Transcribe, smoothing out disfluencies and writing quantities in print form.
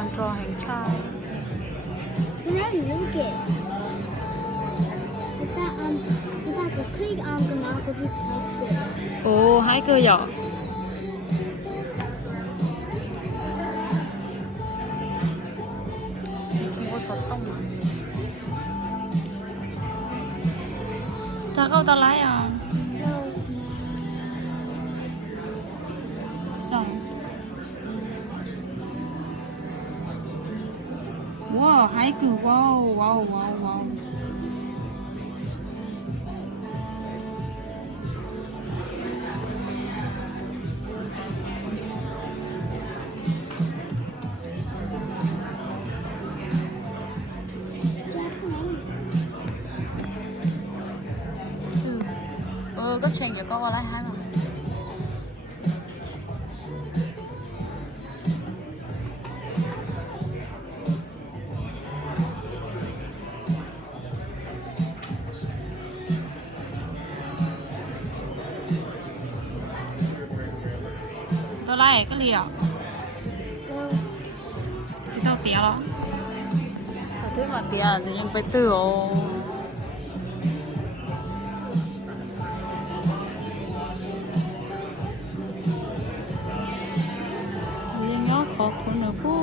านรอแห่งชาติโอ้ให้เกยเหรอโอ้สดต้มจะเข้าตะไลอ่ะจังว้าวให้คือว้าวว้าวว้าวว้าวก็เชงก็ว่าไรให้มาตัวไรก็เรียกที่ต้องเตี้ยหรอที่มาเตี้ยจะยังไปตื้อโอขอบคุณนะปู